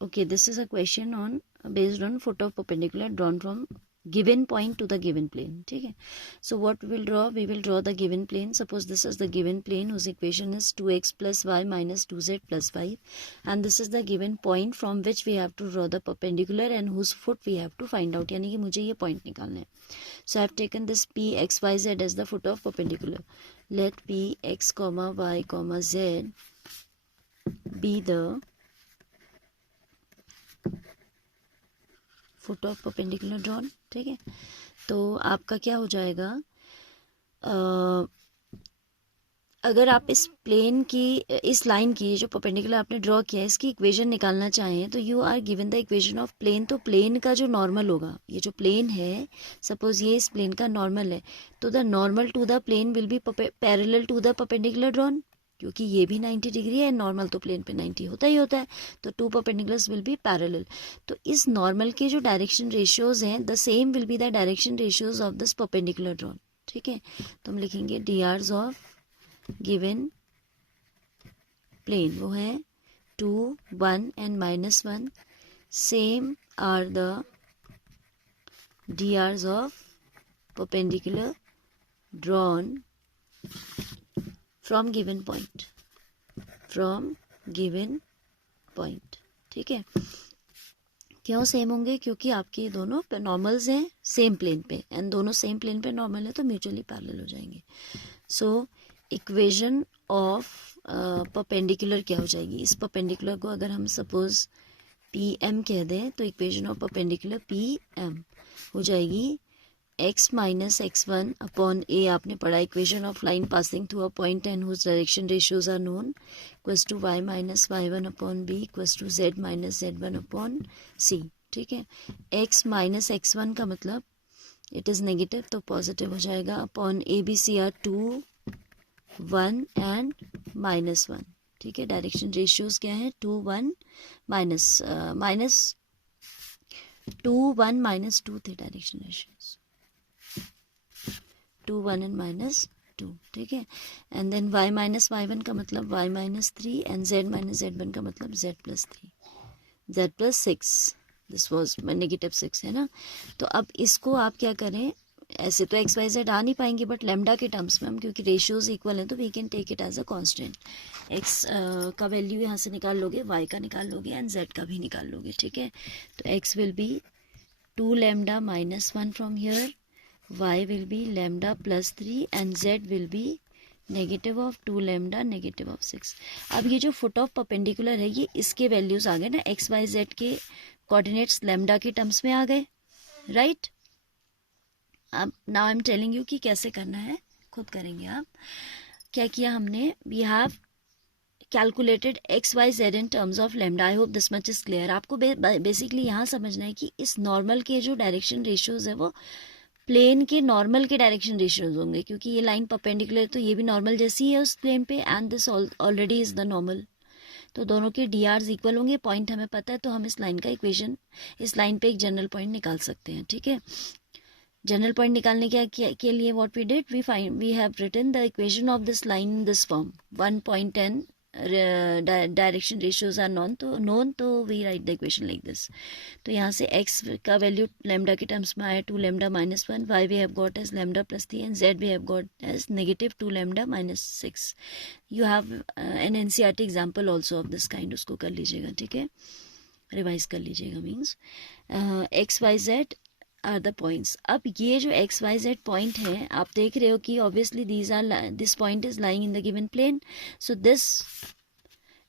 Okay, this is a question on based on foot of perpendicular drawn from given point to the given plane. ठीक है. So what we will draw? We will draw the given plane. Suppose this is the given plane whose equation is 2x plus y minus 2z plus 5, and this is the given point from which we have to draw the perpendicular and whose foot we have to find out. यानी कि मुझे ये point निकालना है. So I have taken this p x y z as the foot of perpendicular. Let p x comma y comma z be the foot of perpendicular drawn. ठीक है. तो आपका क्या हो जाएगा, अगर आप इस प्लेन की, इस लाइन की जो परपेंडिकुलर आपने ड्रॉ किया है, इसकी इक्वेशन निकालना चाहें तो you are given the equation of plane. तो प्लेन का जो नॉर्मल होगा, ये जो प्लेन है, सपोज ये इस प्लेन का नॉर्मल है, तो the normal to the plane will be parallel to the perpendicular drawn, क्योंकि ये भी 90 डिग्री है, नॉर्मल तो प्लेन पे 90 होता ही होता है, तो two perpendiculars will be parallel. तो इस नॉर्मल के जो डायरेक्शन रेशियोज हैं, the same will be the direction ratios of this perpendicular drawn. ठीक है. तो हम लिखेंगे D Rs of given plane, वो है 2, 1 and -1, same are the D Rs of perpendicular drawn from given point, from given point. ठीक है. क्यों सेम होंगे? क्योंकि आपके दोनों नॉर्मल्स हैं सेम प्लेन पे, एंड दोनों सेम प्लेन पे नॉर्मल है तो म्यूचुअली पैरेलल हो जाएंगे. सो इक्वेशन ऑफ परपेंडिकुलर क्या हो जाएगी? इस परपेंडिकुलर को अगर हम सपोज पी एम कह दें तो equation of perpendicular P M हो जाएगी x minus x1 upon a. आपने पढ़ा equation of line passing through a point and whose direction ratios are known, equals to y minus y1 upon b, equals to z minus z1 upon c. ठीक है. x minus x1 का मतलब it is negative, तो positive हो जाएगा, upon a b c are 2, 1 and -1. ठीक है. Direction ratios क्या है? 2, 1 माइनस 2, 1 -2 थे डायरेक्शन रेशियोज, 2, 1 एंड -2. ठीक है. And then y minus y1 का मतलब y minus 3 and z minus z1 का मतलब z plus 3, z plus 6. This was negative 6 है ना. तो अब इसको आप क्या करें, ऐसे तो एक्स वाई जेड आ नहीं पाएंगे, बट लेमडा के टर्म्स में हम, क्योंकि रेशियोज इक्वल हैं तो we can take it as a constant. X का वैल्यू यहाँ से निकाल लोगे, वाई का निकाल लोगे एंड जेड का भी निकाल लोगे. ठीक है. तो x will be 2 lambda -1 from here, y will be lambda plus 3 and z will be negative of 2 lambda negative of 6. अब ये जो फुट ऑफ परपेंडिकुलर है, ये इसके वैल्यूज आ गए ना, एक्स वाई जेड के कोऑर्डिनेट्स लैम्डा के टर्म्स में आ गए, राइट. अब now I am telling you कि कैसे करना है, खुद करेंगे आप. क्या किया हमने, we have calculated x y z in terms of lambda. I hope this much is clear. आपको बेसिकली यहाँ समझना है कि इस नॉर्मल के जो डायरेक्शन रेशियोज है वो प्लेन के नॉर्मल के डायरेक्शन रेशियोज होंगे, क्योंकि ये लाइन परपेंडिकुलर तो ये भी नॉर्मल जैसी है उस प्लेन पे, and this already is the normal. तो दोनों के डी आर्स इक्वल होंगे, पॉइंट हमें पता है, तो हम इस लाइन का इक्वेशन, इस लाइन पे एक जनरल पॉइंट निकाल सकते हैं. ठीक है. जनरल पॉइंट निकालने के लिए what we did, we have written the equation of this line in this form, 1 point and direction ratios are known, तो we write the equation like this. तो यहाँ से x का वैल्यू लैम्डा के terms में आया 2 lambda -1, y we have got as lambda plus 3 and z we have got as negative 2 lambda -6. You have an NCERT example also of this kind, उसको कर लीजिएगा. ठीक है. रिवाइज कर लीजिएगा. Means x y z are the points. अब ये जो एक्स वाई जेड पॉइंट है, आप देख रहे हो कि obviously this point is lying in the given plane, so this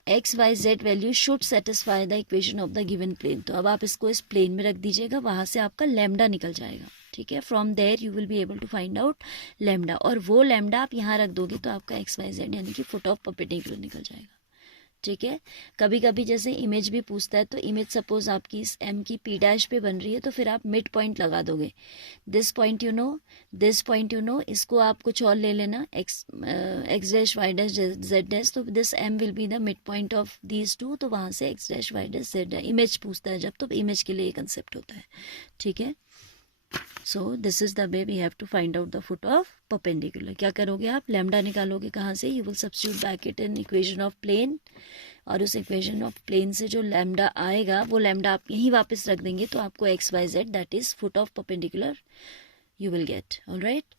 x y z value should satisfy the equation of the given plane. तो अब आप इसको इस प्लेन में रख दीजिएगा, वहाँ से आपका लैम्डा निकल जाएगा. ठीक है. From there you will be able to find out lambda, और वो लैम्डा आप यहाँ रख दोगे तो आपका एक्स वाई जेड यानी कि फुट ऑफ परपेंडिकुलर निकल जाएगा. ठीक है. कभी कभी जैसे इमेज भी पूछता है, तो इमेज सपोज आपकी इस एम की पी डैश पे बन रही है, तो फिर आप मिड पॉइंट लगा दोगे. This point you know, this point you know, इसको आप कुछ और ले लेना, X dash Y dash Z dash, तो this M will be the mid point of these two. तो वहाँ से X dash Y dash Z, image पूछता है जब, तो इमेज के लिए ये कंसेप्ट होता है. ठीक है. So this is the way we have to find out the foot of perpendicular. क्या करोगे आप, लैम्डा निकालोगे कहाँ से, you will substitute back it in equation of plane, और उस इक्वेशन ऑफ प्लेन से जो लैम्डा आएगा वो लैम्डा आप यहीं वापस रख देंगे, तो आपको x y z that is foot of perpendicular you will get. All right.